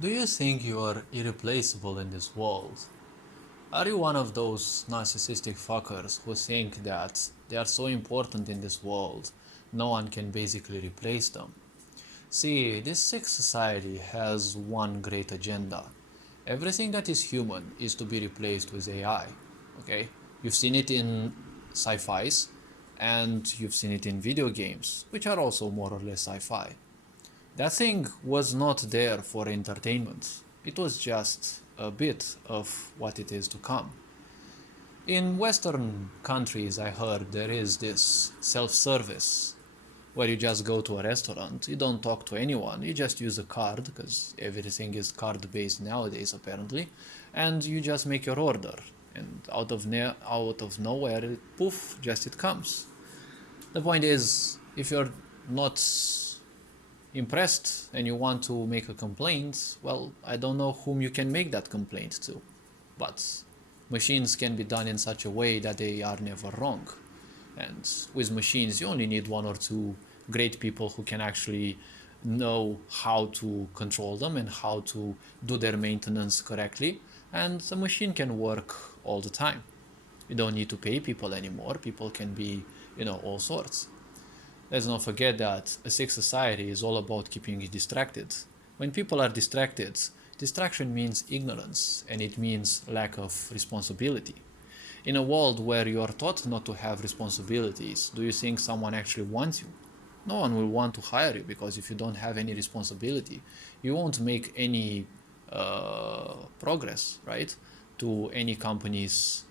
Do you think you are irreplaceable in this world? Are you one of those narcissistic fuckers who think that they are so important in this world, no one can basically replace them? See, this sick society has one great agenda. Everything that is human is to be replaced with AI. Okay? You've seen it in sci-fis, and you've seen it in video games, which are also more or less sci-fi. That thing was not there for entertainment. It was just a bit of what it is to come. In Western countries, I heard there is this self-service where you just go to a restaurant, you don't talk to anyone, you just use a card because everything is card-based nowadays apparently, and you just make your order, and out of nowhere, poof, just it comes. The point is, if you're not impressed and you want to make a complaint, well, I don't know whom you can make that complaint to. But machines can be done in such a way that they are never wrong. And with machines, you only need one or two great people who can actually know how to control them and how to do their maintenance correctly. And the machine can work all the time. You don't need to pay people anymore. People can be, all sorts. Let's not forget that a sick society is all about keeping you distracted. When people are distracted, distraction means ignorance and it means lack of responsibility. In a world where you are taught not to have responsibilities, do you think someone actually wants you? No one will want to hire you because if you don't have any responsibility, you won't make any progress, right? To any company's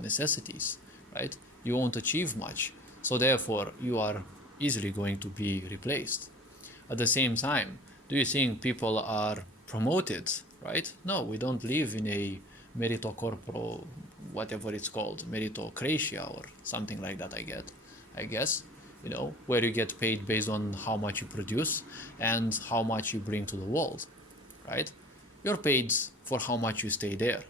necessities, right? You won't achieve much. So therefore, you are easily going to be replaced. At the same time, do you think people are promoted, right? No, we don't live in a meritocorporo, whatever it's called, meritocracia or something like that, I guess, where you get paid based on how much you produce and how much you bring to the world, right? You're paid for how much you stay there.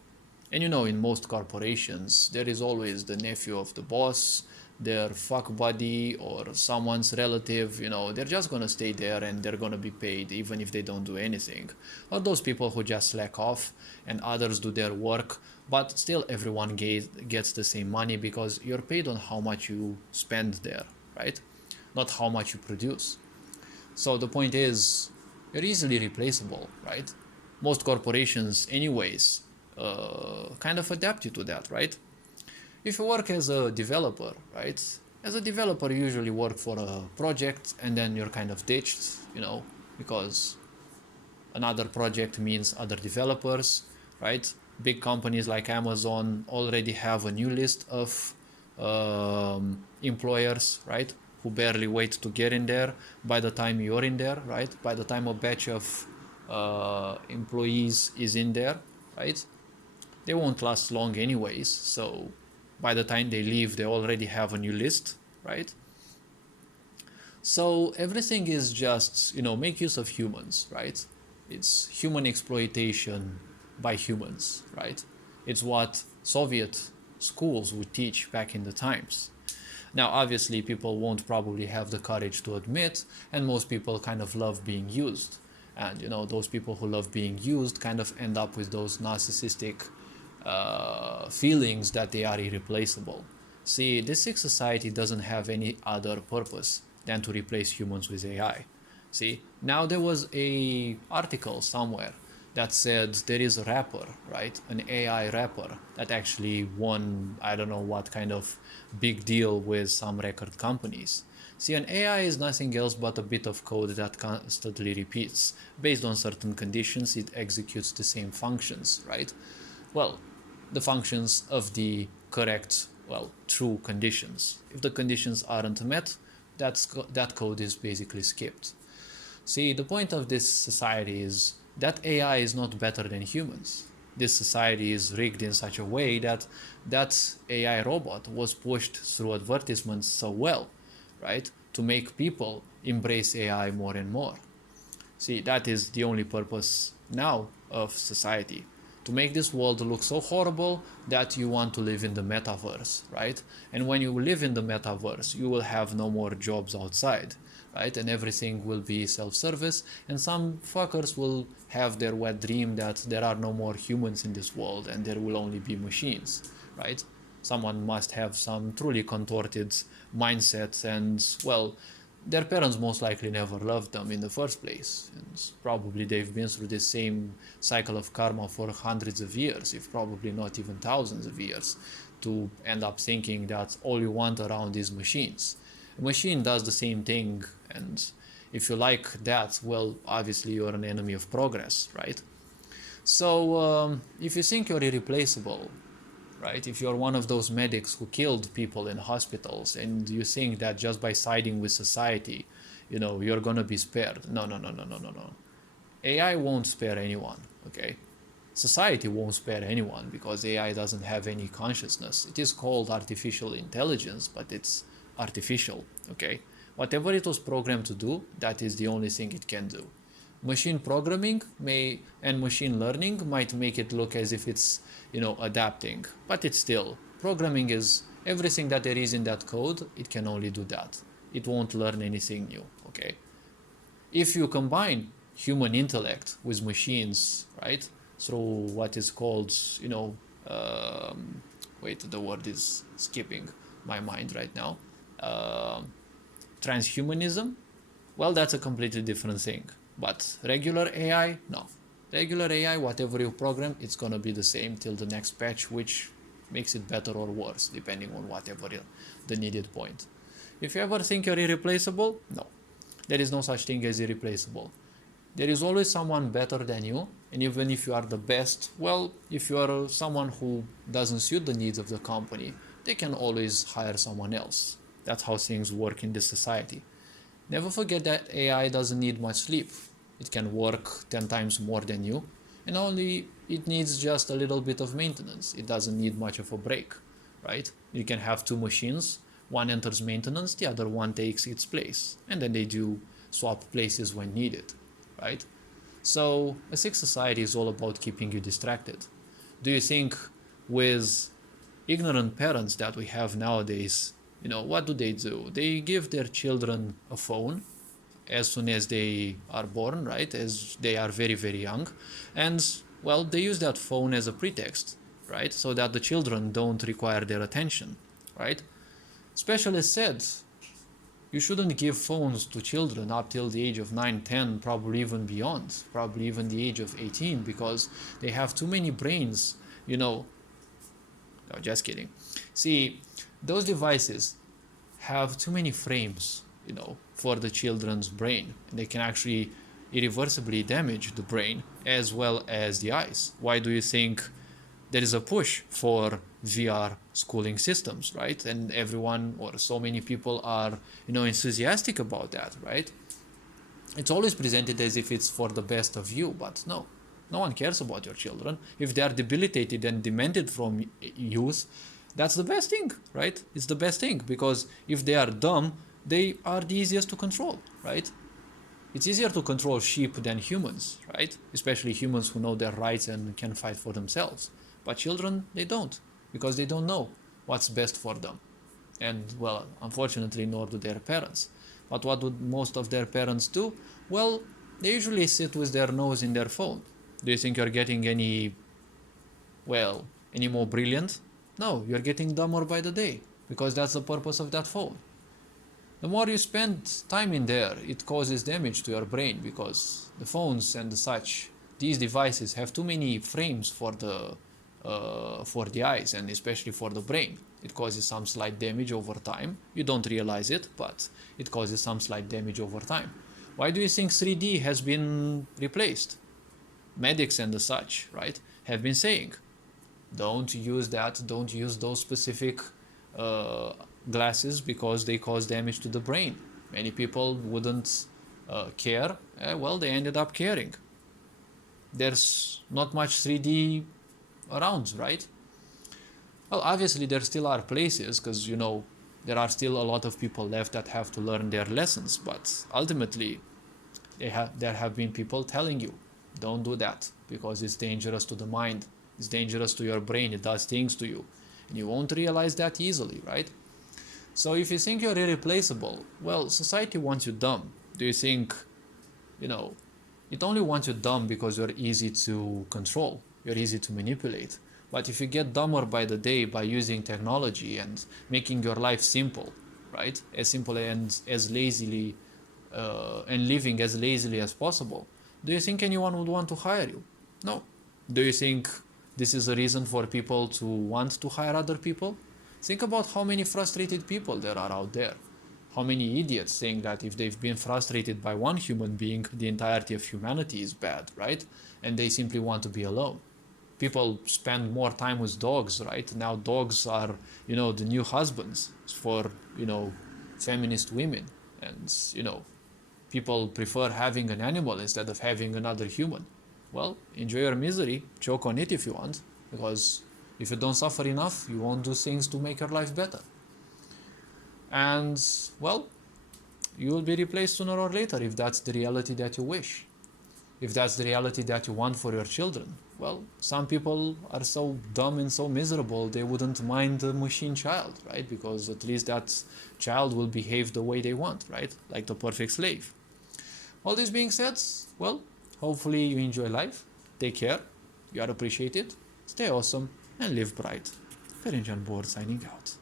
And in most corporations, there is always the nephew of the boss, their fuck buddy, or someone's relative. They're just gonna stay there and they're gonna be paid even if they don't do anything. Or those people who just slack off and others do their work, but still everyone gets the same money because you're paid on how much you spend there, right? Not how much you produce. So the point is, you're easily replaceable, right? Most corporations, anyways, kind of adapt you to that, right? If you work as a developer, right? As a developer, you usually work for a project and then you're kind of ditched, because another project means other developers, right? Big companies like Amazon already have a new list of employers, right? Who barely wait to get in there by the time you're in there, right? By the time a batch of employees is in there, right? They won't last long anyways, so by the time they leave, they already have a new list, right? So everything is just, make use of humans, right? It's human exploitation by humans, right? It's what Soviet schools would teach back in the times. Now, obviously, people won't probably have the courage to admit, and most people kind of love being used. And, those people who love being used kind of end up with those narcissistic feelings that they are irreplaceable. See, this sick society doesn't have any other purpose than to replace humans with AI. See, now there was a article somewhere that said there is a rapper, right? An AI rapper that actually won, I don't know what kind of big deal with some record companies. See, an AI is nothing else but a bit of code that constantly repeats. Based on certain conditions, it executes the same functions, right? Well, the functions of the correct, true conditions. If the conditions aren't met, that code is basically skipped. See, the point of this society is that AI is not better than humans. This society is rigged in such a way that AI robot was pushed through advertisements so well, right, to make people embrace AI more and more. See, that is the only purpose now of society, to make this world look so horrible that you want to live in the metaverse, right? And when you live in the metaverse, you will have no more jobs outside, right? And everything will be self-service, and some fuckers will have their wet dream that there are no more humans in this world and there will only be machines, right? Someone must have some truly contorted mindset, and well, their parents most likely never loved them in the first place, and probably they've been through the same cycle of karma for hundreds of years, if probably not even thousands of years, to end up thinking that all you want around is machines. A machine does the same thing, and if you like that, well, obviously you're an enemy of progress, right? So if you think you're irreplaceable, right? If you're one of those medics who killed people in hospitals and you think that just by siding with society, you're gonna be spared. No. AI won't spare anyone, okay? Society won't spare anyone because AI doesn't have any consciousness. It is called artificial intelligence, but it's artificial, okay? Whatever it was programmed to do, that is the only thing it can do. Machine programming and machine learning might make it look as if it's adapting, but it's still programming. Is everything that there is in that code, it can only do that. It won't learn anything new, okay? If you combine human intellect with machines, right, through what is called wait, the word is skipping my mind right now, transhumanism, well, that's a completely different thing. But regular AI, no. Regular AI, whatever you program, it's gonna be the same till the next patch, which makes it better or worse, depending on whatever the needed point. If you ever think you're irreplaceable, no. There is no such thing as irreplaceable. There is always someone better than you, and even if you are the best, well, if you are someone who doesn't suit the needs of the company, they can always hire someone else. That's how things work in this society. Never forget that AI doesn't need much sleep. It can work 10 times more than you, and only it needs just a little bit of maintenance. It doesn't need much of a break, right? You can have two machines, one enters maintenance, the other one takes its place, and then they do swap places when needed, right? So a sick society is all about keeping you distracted. Do you think with ignorant parents that we have nowadays, what do? They give their children a phone as soon as they are born, right? As they are very, very young. And, well, they use that phone as a pretext, right? So that the children don't require their attention, right? Specialists said you shouldn't give phones to children up till the age of 9, 10, probably even beyond, probably even the age of 18, because they have too many brains, No, just kidding. See, those devices have too many frames, for the children's brain. And they can actually irreversibly damage the brain as well as the eyes. Why do you think there is a push for VR schooling systems, right? And everyone, or so many people, are enthusiastic about that, right? It's always presented as if it's for the best of you, but no one cares about your children. If they are debilitated and demented from youth, that's the best thing, right? It's the best thing, because if they are dumb, they are the easiest to control, right? It's easier to control sheep than humans, right? Especially humans who know their rights and can fight for themselves. But children, they don't, because they don't know what's best for them. And, well, unfortunately, nor do their parents. But what do most of their parents do? Well, they usually sit with their nose in their phone. Do you think you're getting any more brilliant? No, you're getting dumber by the day, because that's the purpose of that phone. The more you spend time in there, it causes damage to your brain, because the phones and such, these devices have too many frames for the eyes, and especially for the brain. It causes some slight damage over time. You don't realize it, but it causes some slight damage over time. Why do you think 3D has been replaced? Medics and the such, right, have been saying, don't use those specific glasses because they cause damage to the brain. Many people wouldn't care. Well, they ended up caring. There's not much 3D around, right? Well, obviously there still are places, because there are still a lot of people left that have to learn their lessons, but ultimately there have been people telling you, don't do that because it's dangerous to the mind. It's dangerous to your brain. It does things to you. And you won't realize that easily, right? So if you think you're irreplaceable, well, society wants you dumb. Do you think, it only wants you dumb because you're easy to control, you're easy to manipulate. But if you get dumber by the day by using technology and making your life simple, right? As simple and as lazily, and living as lazily as possible, do you think anyone would want to hire you? No. Do you think this is a reason for people to want to hire other people? Think about how many frustrated people there are out there. How many idiots saying that if they've been frustrated by one human being, the entirety of humanity is bad, right? And they simply want to be alone. People spend more time with dogs, right? Now dogs are, the new husbands for, feminist women. And, people prefer having an animal instead of having another human. Well, enjoy your misery, choke on it if you want, because if you don't suffer enough, you won't do things to make your life better. And, well, you will be replaced sooner or later if that's the reality that you wish. If that's the reality that you want for your children. Well, some people are so dumb and so miserable they wouldn't mind a machine child, right? Because at least that child will behave the way they want, right? Like the perfect slave. All this being said, well, hopefully you enjoy life. Take care. You are appreciated. Stay awesome and live bright. Ferenc Board signing out.